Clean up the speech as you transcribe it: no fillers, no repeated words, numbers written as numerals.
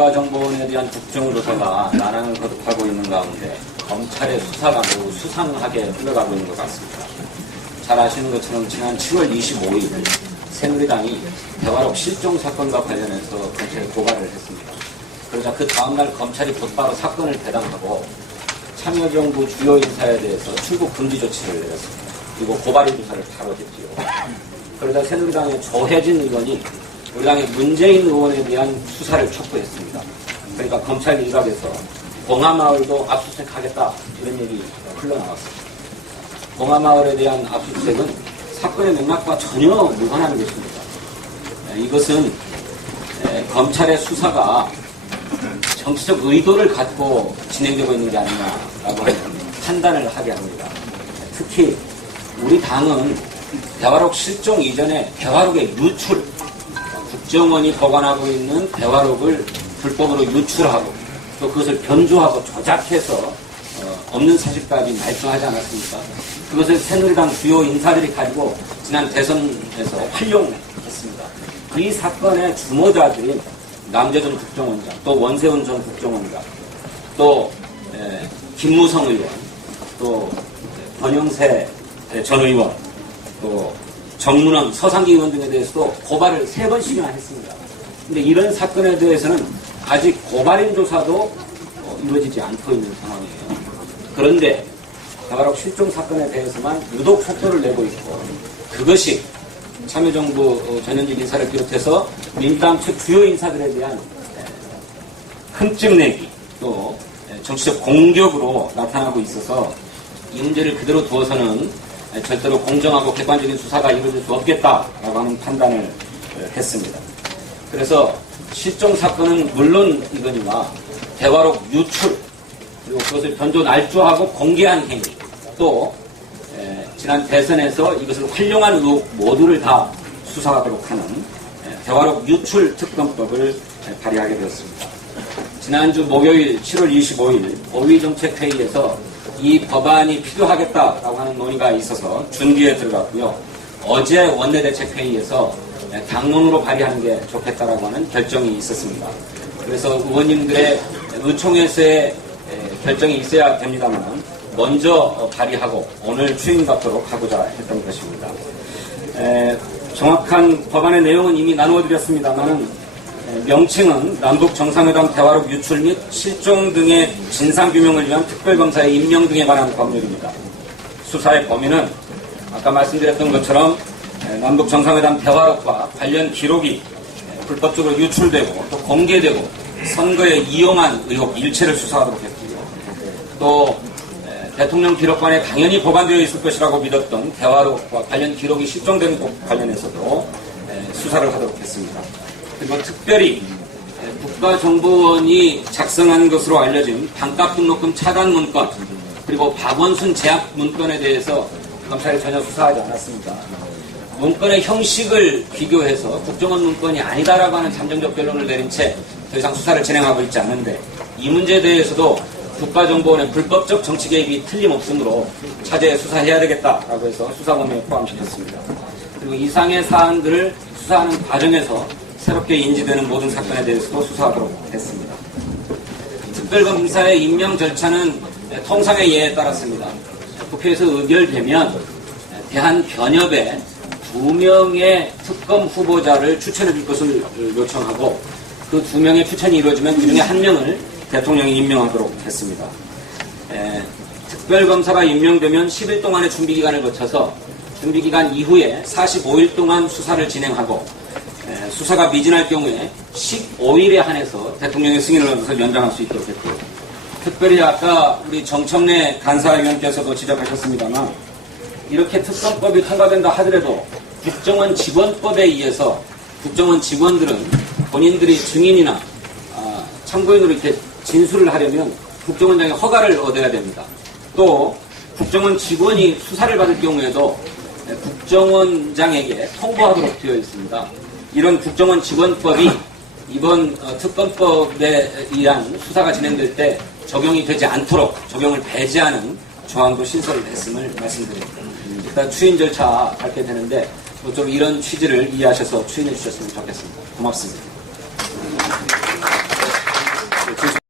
국가정보원에 대한 국정조사가 난항을 거듭하고 있는 가운데 검찰의 수사가 매우 수상하게 흘러가고 있는 것 같습니다. 잘 아시는 것처럼 지난 7월 25일 새누리당이 대화록 실종 사건과 관련해서 검찰에 고발을 했습니다. 그러자 그 다음날 검찰이 곧바로 사건을 배당하고 참여정부 주요 인사에 대해서 출국 금지 조치를 내렸습니다. 그리고 고발인 조사를 바로 했지요. 그러자 새누리당의 조혜진 의원이 우리 당의 문재인 의원에 대한 수사를 촉구했습니다. 그러니까 검찰 일각에서 봉하마을도 압수수색하겠다 이런 얘기 흘러나왔습니다. 봉하마을에 대한 압수수색은 사건의 맥락과 전혀 무관한 것입니다. 이것은 검찰의 수사가 정치적 의도를 갖고 진행되고 있는 게 아니냐라고 하는 판단을 하게 합니다. 특히 우리 당은 대화록 실종 이전에 대화록의 유출, 국정원이 보관하고 있는 대화록을 불법으로 유출하고 또 그것을 변조하고 조작해서 없는 사실까지 말씀하지 않았습니까? 그것을 새누리당 주요 인사들이 가지고 지난 대선에서 활용했습니다. 이 사건의 주모자들인 남재준 국정원장, 또 원세훈 전 국정원장, 또 김무성 의원, 또 권영세 전 의원, 또 정문원, 서상기 의원 등에 대해서도 고발을 3번씩이나 했습니다. 그런데 이런 사건에 대해서는 아직 고발인 조사도 이루어지지 않고 있는 상황이에요. 그런데 대화록 실종 사건에 대해서만 유독 속도를 내고 있고 그것이 참여정부 전현직 인사를 비롯해서 민주당 측 주요 인사들에 대한 흠집내기 또 정치적 공격으로 나타나고 있어서 이 문제를 그대로 두어서는 절대로 공정하고 객관적인 수사가 이루어질 수 없겠다라고 하는 판단을 했습니다. 그래서 실종 사건은 물론 이거니와 대화록 유출 그리고 그것을 변조 날조하고 공개한 행위 또 지난 대선에서 이것을 활용한 의혹 모두를 다 수사하도록 하는 대화록 유출 특검법을 발의하게 되었습니다. 지난주 목요일 7월 25일 고위정책회의에서 이 법안이 필요하겠다라고 하는 논의가 있어서 준비에 들어갔고요. 어제 원내대책회의에서 당론으로 발의하는 게 좋겠다라고 하는 결정이 있었습니다. 그래서 의원님들의 의총에서의 결정이 있어야 됩니다만 먼저 발의하고 오늘 추인받도록 하고자 했던 것입니다. 정확한 법안의 내용은 이미 나누어드렸습니다만 명칭은 남북정상회담 대화록 유출 및 실종 등의 진상규명을 위한 특별검사의 임명 등에 관한 법률입니다. 수사의 범위는 아까 말씀드렸던 것처럼 남북정상회담 대화록과 관련 기록이 불법적으로 유출되고 또 공개되고 선거에 이용한 의혹 일체를 수사하도록 했고요. 또 대통령 기록관에 당연히 보관되어 있을 것이라고 믿었던 대화록과 관련 기록이 실종된 것 관련해서도 수사를 하도록 했습니다. 그리고 특별히 국가정보원이 작성한 것으로 알려진 반값 등록금 차단 문건 그리고 박원순 제약 문건에 대해서 검찰이 전혀 수사하지 않았습니다. 문건의 형식을 비교해서 국정원 문건이 아니다라고 하는 잠정적 결론을 내린 채 더 이상 수사를 진행하고 있지 않는데 이 문제에 대해서도 국가정보원의 불법적 정치 개입이 틀림없으므로 차제에 수사해야 되겠다라고 해서 수사 범위에 포함시켰습니다. 그리고 이상의 사안들을 수사하는 과정에서 새롭게 인지되는 모든 사건에 대해서도 수사하도록 했습니다. 특별검사의 임명 절차는 통상의 예에 따랐습니다. 국회에서 의결되면 대한변협에 2명의 특검 후보자를 추천해 줄 것을 요청하고 그 2명의 추천이 이루어지면 그 중에 1명을 대통령이 임명하도록 했습니다. 특별검사가 임명되면 10일 동안의 준비기간을 거쳐서 준비기간 이후에 45일 동안 수사를 진행하고 수사가 미진할 경우에 15일에 한해서 대통령의 승인을 얻어서 연장할 수 있도록 했고요. 특별히 아까 우리 정청래 간사위원께서도 지적하셨습니다만 이렇게 특검법이 통과된다 하더라도 국정원 직원법에 의해서 국정원 직원들은 본인들이 증인이나 참고인으로 이렇게 진술을 하려면 국정원장의 허가를 얻어야 됩니다. 또 국정원 직원이 수사를 받을 경우에도 국정원장에게 통보하도록 되어 있습니다. 이런 국정원 직원법이 이번 특검법에 의한 수사가 진행될 때 적용이 되지 않도록 적용을 배제하는 조항도 신설을 했음을 말씀드립니다. 일단 추인 절차 밟게 되는데 좀 이런 취지를 이해하셔서 추인해 주셨으면 좋겠습니다. 고맙습니다. 그